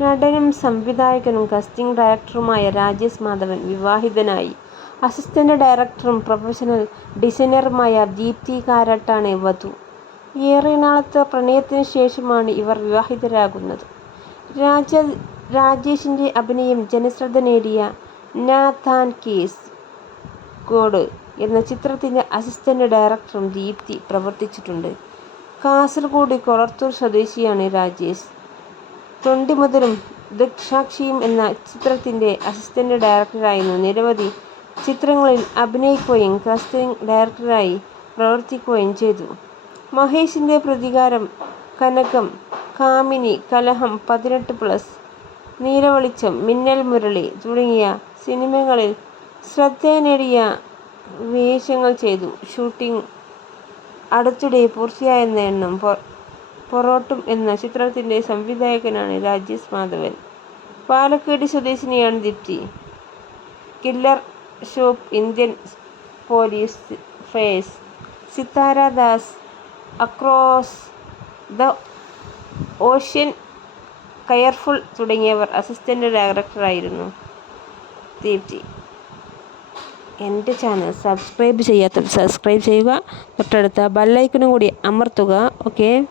നടനും സംവിധായകനും കാസ്റ്റിംഗ് ഡയറക്ടറുമായ രാജേഷ് മാധവൻ വിവാഹിതനായി. അസിസ്റ്റന്റ് ഡയറക്ടറും പ്രൊഫഷണൽ ഡിസൈനറുമായ ദീപ്തി കാരാട്ടാണ് വധു. ഏറെ നാളത്തെ പ്രണയത്തിന് ശേഷമാണ് ഇവർ വിവാഹിതരാകുന്നത്. രാജേഷിന്റെ അഭിനയം ജനശ്രദ്ധ നേടിയ നാഥാൻ കേസ് കോഡ് എന്ന ചിത്രത്തിന്റെ അസിസ്റ്റന്റ് ഡയറക്ടറും ദീപ്തി പ്രവർത്തിച്ചിട്ടുണ്ട്. കാസർഗോഡ് കൊളത്തൂർ സ്വദേശിയാണ് രാജേഷ്. തൊണ്ടിമുതലും ദൃക്സാക്ഷിയും എന്ന ചിത്രത്തിന്റെ അസിസ്റ്റന്റ് ഡയറക്ടറായിരുന്നു. നിരവധി ചിത്രങ്ങളിൽ അഭിനയിക്കുകയും കാസ്റ്റിംഗ് ഡയറക്ടറായി പ്രവർത്തിക്കുകയും ചെയ്തു. മഹേഷിന്റെ പ്രതികാരം, കനകം, കാമിനി, കലഹം, പതിനെട്ട് പ്ലസ്, നീലവെളിച്ചം, മിന്നൽ മുരളി തുടങ്ങിയ സിനിമകളിൽ ശ്രദ്ധ നേടിയ വേഷങ്ങൾ ചെയ്തു. ഷൂട്ടിംഗ് അടുത്തിടെ പൂർത്തിയായെന്ന എണ്ണും. പൊറോട്ടും എന്ന ചിത്രത്തിന്റെ സംവിധായകനാണ് Rajesh Madhavan. Palakkad സ്വദേശിനിയാണ് Deepthi. Killer shop, Indian police face Sithara Das, across the ocean, careful തുടങ്ങിയവർ അസിസ്റ്റന്റ് ഡയറക്ടറായിരുന്നു ദീപ്തി. എന്റെ ചാനൽ സബ്സ്ക്രൈബ് ചെയ്യാത്തവർ സബ്സ്ക്രൈബ് ചെയ്യുക. തൊട്ടടുത്ത ബെല്ലൈക്കണും കൂടി അമർത്തുക. ഓക്കേ